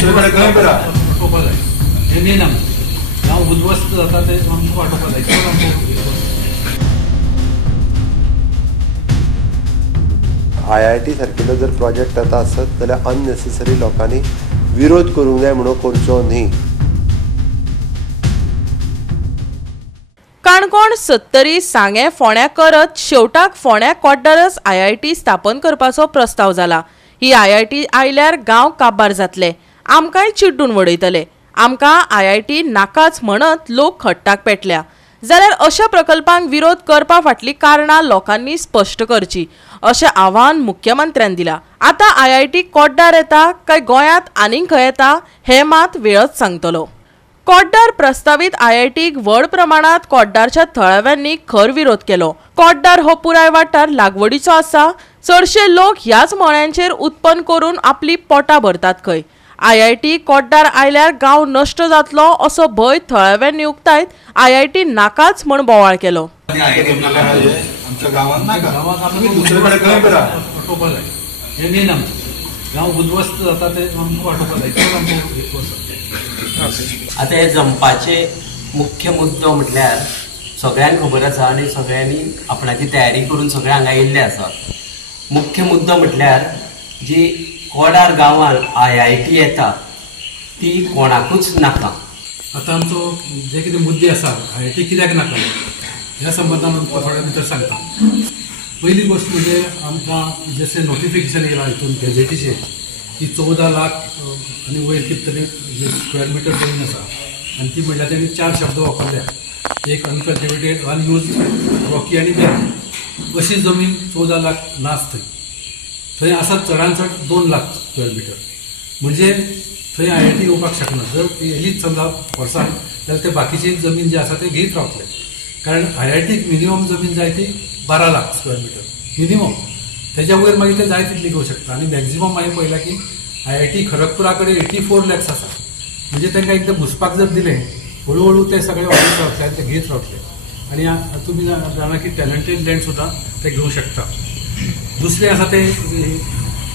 दुसरे कडेन खंय करा वाटोवपा जाय हें मेन आमचें गांव उद्ध्वस्त जाता तें आमकां वाटोवपा जाय. IIT सारकिल्लो जर प्रोजेक्ट जाता आसत जाल्यार अननेसेसरी लोकांनी विरोध करूंक जाय म्हणून करचो न्ही. काणकोण 70 सांगे फोंड्या करत शेवटाक फोंड्या कोड्डारस IIT स्थापन करपाचो प्रस्ताव जाला. ही IIT आयल्यार गांव काबार जातले, आमकांय चिड्डून वडयतले. आमकां IIT नाकाच म्हणत लोक खट्टाक पेटल्या. जाल्यार अशा प्रकल्पांक विरोध करपा फाटली कारणां लोकांनी स्पश्ट करची अशें आव्हान मुख्यमंत्र्यान दिलां. आतां IIT कोड्डार येता काय गोंयांत आनीक खंय येता हें मात वेळच सांगतलो. कोड्डार प्रस्तावित IITक व्हड प्रमाणांत कोड्डारच्या थळाव्यांनी खर विरोध केलो. कोड्डार हो पुराय वाठार लागवडीचो आसा. चडशे लोक ह्याच मळ्यांचेर उत्पन्न करून आपली पोटां भरतात खंय. IIT कोड्डार आयल्यार गांव नश्ट जातलो असो भंय थळाव्यांनी उक्तायत IIT नाकाच म्हण बोवाळ केलो. आमच्या गांवांत नाका, गांवांत दुसरे कडेन खंय करा वाटोवपा जाय हें मेन आमचें गांव उद्ध्वस्त जाता तें आमकां वाटोवपा जाय. आतां हे जंपाचे मुख्य मुद्दो म्हटल्यार सगळ्यांक खबर आसा आनी सगळ्यांनी आपणाची तयारी करून सगळे हांगा येयल्ले आसात. मुख्य मुद्दो म्हटल्यार जी कोडार गांवांत IIT येता ती कोणाकूच नाका. आतां आमचो जे कितें मुद्दे आसा IIT कित्याक नाका ह्या संबंदान आमकां थोड्या भितर सांगता. पयली गोश्ट म्हणजे आमकां जशें नोटिफिकेशन येयलां हितून गॅजेटीचेर की 14 लाख आनी वयर कितें तरी स्क्वेअर मिटर जमीन आसा आनी ती म्हणल्यार तेणी 4 शब्द वापरल्या. एक अनकल्टिवेटेड, अनयूज, रॉकी आनी बॅक अशी जमीन 14 लाख नाच थंय. थंय आसा चडांत चड 2 लाख स्क्वेअर मिटर. म्हणजे थंय IIT येवपाक शकना. जर येयलीच समजा वर्सान जाल्यार ते बाकीची जमीन जी आसा ते घेयत रावतले. कारण IITक मिनिमम जमीन जाय ती 12 लाख स्क्वेअर मिटर मिनिमम. तेज्या वयर मागीर ते जाय तितली घेवंक शकता. आनी मॅक्झिमम हांवें पळयलां की IIT खरगपुरा कडेन 84 लॅक्स आसा. म्हणजे तांकां एकदां घुसपाक जर दिलें हळू हळू ते सगळे वाडत रावतले आनी ते घेत रावतले. आनी तुमी जाणा की टॅलंटेड लँड सुद्दां ते घेवंक शकता. दुसरें आसा ते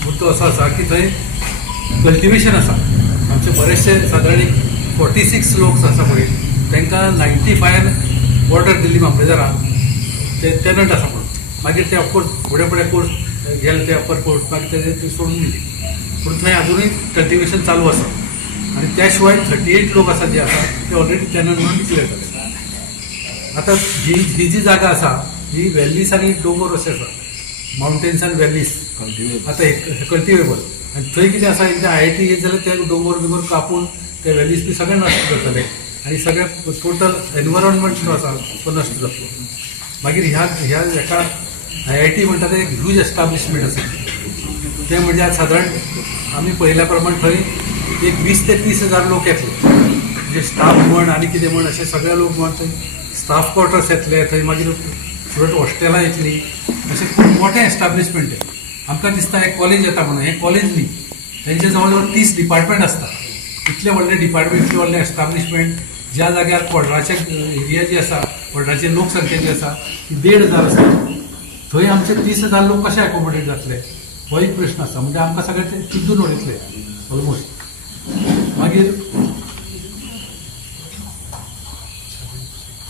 मुद्दो असो आसा की थंय कल्टिवेशन आसा. आमचे बरेचशे सादारण 46 लोक आसा पळय तांकां 95 ऑर्डर दिल्ली मामलेदारान ते टॅनंट आसा म्हणून. मागीर ते ऑफकोर्स फुडें फुडें कोर्स गेले ते अपर कोर्ट मागीर ते सोडून दिली. पूण थंय अजुनूय कल्टिवेशन चालू आसा. आनी त्या शिवाय 38 लोक आसा जे आसा ते ऑलरेडी टॅनंट म्हणून डिक्लेअर जाले. आतां ही जी जागा आसा ही व्हॅलीज आनी डोंगर अशें आसा, माउंटेन्स आनी व्हॅलीज. आतां कल्टिवेबल आनी थंय कितें आसा एकदां IIT येत जाल्यार ते डोंगर बिंगर कापून ते व्हॅलीज बी सगळे नश्ट करतले आनी सगळे टोटल एनवायरॉन्मेंट जो आसा तो नश्ट जातलो. मागीर ह्या हेका IIT म्हणटा ते एक ह्यूज एस्टाब्लिशमेंट आसा. ते म्हणजे आज सादारण आमी पळयल्या प्रमाणे थंय एक 20 ते 30 हजार लोक येतले. म्हणजे स्टाफ म्हण आनी कितें म्हण अशे सगळे लोक म्हण थंय स्टाफ क्वॉर्टर्स येतले. थंय मागीर थोडे हॉस्टेलां येतलीं. अशें खूब मोठें एस्टाब्लिशमेंट आहे. आमकां दिसता एक कॉलेज येता म्हणून. हें कॉलेज न्ही, तेंचे जवळ जवळ 30 डिपार्टमेंट आसता. इतले व्हडले डिपार्टमेंट, इतले व्हडले एस्टाब्लिशमेंट ज्या जाग्यार कोड्राचे एरिया जी आसा, कोड्राची लोकसंख्या जी आसा ती 1,500 आसा. थंय आमचे 30,000 लोक कशे अकोमोडेट जातले हो एक प्रश्न आसा. म्हणजे आमकां सगळे ते चिड्डून उडयतले ऑलमोस्ट. मागीर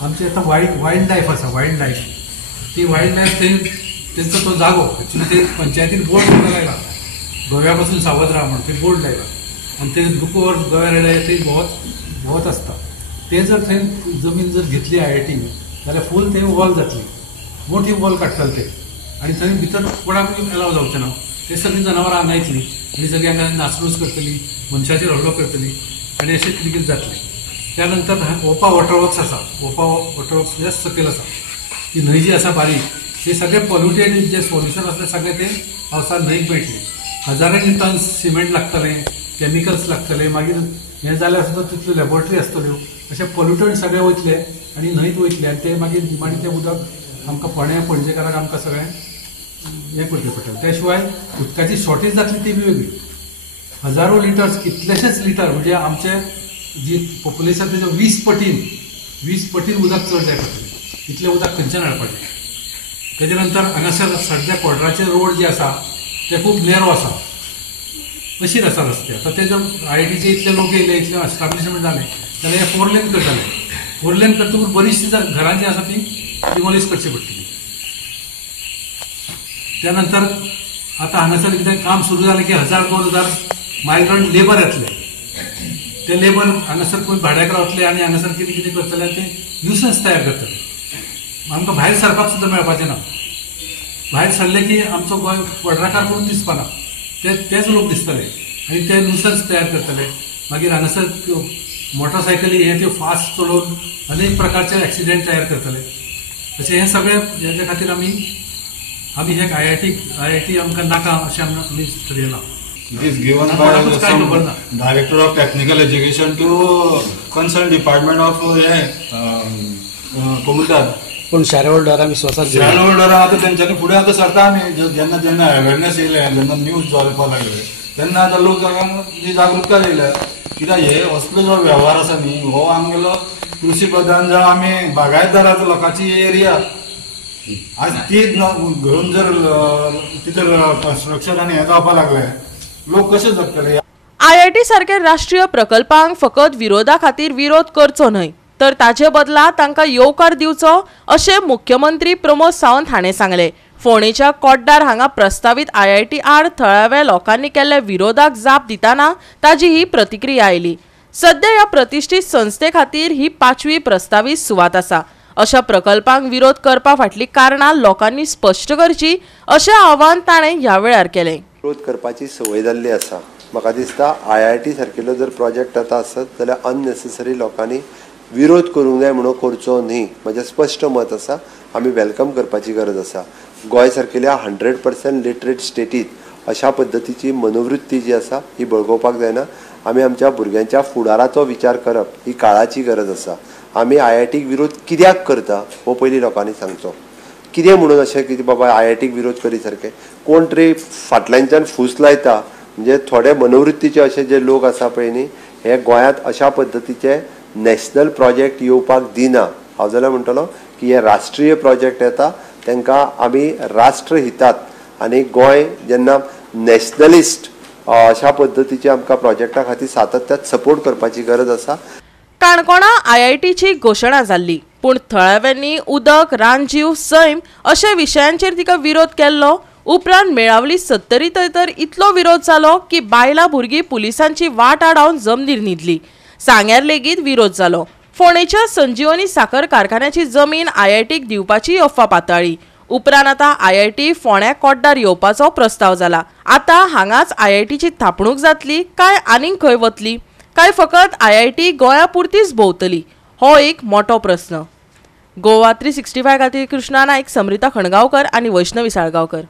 आमचे आतां वायल्ड लायफ आसा. वायल्ड लायफ ती वायल्ड लायफ थंय तेंचो तो जागो एक्चुली ते पंचायतीन बोर्ड सुद्दां लायला गोव्या पासून सावध राहा म्हणून. ते बोर्ड लायला आनी ते दुकोर गोव्या रेडे ते भोंवत आसता. ते जर थंय जमीन जर घेतली IIT जाल्यार फूल थंय वॉल जातली. मोठी वॉल काडटले ते आनी थंय भितर कोणाकूय अलाव जावचें ना. ते सगळीं जनावरां हांगा येतलीं आनी सगळीं हांगा नाचणूच करतलीं, मनशाचेर हल्लो करतलीं आनी अशें कितें कितें जातलें. त्या नंतर ओपा वॉटरवर्क्स आसा. ओपा वॉटरवर्क्स जस्ट सकयल आसा. ती न्हंय जी आसा बारीक ते सगळे पॉल्युटेड जे सोल्युशन आसलें सगळे ते पावसांत न्हंयक मेळटलें. हजारांनी टन्स सिमेंट लागतलें, केमिकल्स लागतले. मागीर हें जाल्यार सुद्दां तितल्यो लॅबॉरेटरी आसतल्यो. अशें पॉल्युटंट सगळे वयतले आनी न्हंयत वयतले आनी ते मागीर निमाणें तें उदक आमकां पणजेकाराक आमकां सगळें हें करचें पडटलें. त्या शिवाय उदकाची शॉर्टेज जातली ती बी वेगळी. हजारो लिटर्स, कितलेशेच लिटर म्हणजे आमचे जी पॉप्युलेशन तेजो 20 पटीन उदक चड जाय पडटलें. इतलें उदक खंयच्यान हाडपाचें. तेजे नंतर हांगासर सद्या कोड्राचे रोड जे आसा ते खूब नेरो आसा. अशी रसाद असते. आता ते जर IITचे इतले लोक येयले, इतले एस्टाब्लिशमेंट जाले जाल्यार हे 4 लेन करतले. 4 लेन करतकूच बरीचशी घरां जी आसा ती डिमॉलिश करची पडटली. त्यानंतर आता हांगासर कितें काम सुरू जालें की 1000-2000 मायग्रंट लेबर येतले. ते लेबर हांगासर कोण भाड्याक रावतले आनी हांगासर कितें कितें करतले ते न्यूसन्स तयार करतले. आमकां भायर सरपाक सुद्दां मेळपाचें ना. भायर सरले की आमचो गोंय वड्राकार करून दिसपाना. तेच लोक दिसतले आनी ते न्यूसन्स तयार करतले. मागीर हांगासर मोटरसायकली हे त्यो फास्ट चलोवन अनेक प्रकारचे एक्सिडेंट तयार करतले. अशें हे सगळे हेच्या खातीर आमी हे IIT आमकां नाका अशें आमी ठरयलां. It is given by some Director of Technical Education to concerned department of कोमुलदार. पण शेअर होल्डरांक विश्वासात शेअर होल्डरां आता त्यांच्यानी फुडें आता सरता आमी जेन्ना जेन्ना अवेरनेस येयले जेन्ना न्यूज जावपाक लागले तेन्ना आता लोकांक जी जागृतता येयल्या. कित्याक हे असलो जो व्यवहार आसा न्ही हो आमगेलो कृषी प्रधान जावं आमी बागायतदाराचो लोकांची एरिया आज ती घेवन जर तितर कन्स्ट्रक्शन आनी हें जावपाक लागले लोक कशे जगतले. IIT सारख्या राष्ट्रीय प्रकल्पांक फकत विरोधा खातीर विरोध करचो न्हय तर ताचे बदला तांकां येवकार दिवचो अशें मुख्यमंत्री प्रमोद सावंत हाणें सांगलें. फोंडेच्या कोड्डार हांगा प्रस्तावित IIT आड थळाव्या लोकांनी केल्ल्या विरोधाक जाप दितना ताजी ही प्रतिक्रिया आयली. सध्या ह्या प्रतिश्ठीत संस्थे खातीर ही 5वी प्रस्तावित सुवात आसा. अशा प्रकल्पांक विरोध करपा फाटली कारणां लोकांनी स्पश्ट करची अशें आवाहन ताणें ह्या वेळार केलें. विरोध करपाची संवय जाल्ली आसा. म्हाका दिसता IIT सारकेलो जर प्रोजेक्ट आता आसत जाल्यार अननेसेसरी लोकांनी विरोध करूंक जाय म्हणून करचो न्ही. म्हजें स्पश्ट मत आसा. आमी वेलकम करपाची गरज आसा. गोंय सारकेल्या 100% लिटरेट स्टेटीत अशा पद्दतीची मनोवृत्ती जी आसा ही बळगोवपाक जायना. आमी आमच्या भुरग्यांच्या फुडाराचो विचार करप ही काळाची गरज आसा. आमी IITक विरोध कित्याक करता हो पयलीं लोकांनी सांगचो. कितें म्हणून अशें की बाबा IITक विरोध करी सारकें कोण तरी फाटल्यानच्यान फूस लायता. म्हणजे थोडे मनोवृत्तीचे अशे जे लोक आसा पळय न्ही हे गोंयांत अशा पद्दतीचे नॅशनल प्रोजेक्ट येवपाक दिना. हांव जाल्यार म्हणटलो की हे राष्ट्रीय प्रोजेक्ट येता तांकां आमी राष्ट्र हितांत आनी गोंय जेन्ना नॅशनलिस्ट अशा पद्दतीचे आमकां प्रोजेक्टा खातीर सातत्यात सपोर्ट करपाची गरज आसा. काणकोणा IITची घोशणा जाल्ली पूण थळाव्यांनी उदक रानजीव सैम अशा विशयांचेर तिका विरोध केल्लो. उपरांत मेळावली सत्तरी तर इतलो विरोध जालो की बायलां भुरगीं पुलिसांची वाट आडावन जमनीर न्हिदली. सांग्यार लेगीत विरोध जालो. फोंडेच्या संजीवनी साखर कारखान्याची जमीन IITक दिवपाची अफवा पातळ्ळी. उपरांत आतां IIT फोंड्या कोड्डार येवपाचो प्रस्ताव जाला. आतां हांगाच IITची थापणूक जातली काय आनीक खंय वतली काय फकत IIT गोंया पुरतीच भोंवतली हो एक मोठो प्रस्न. गोवा 365 खातीर कृष्णा नायक, समृता खणगांवकर आनी वैष्णवी साळगांवकर.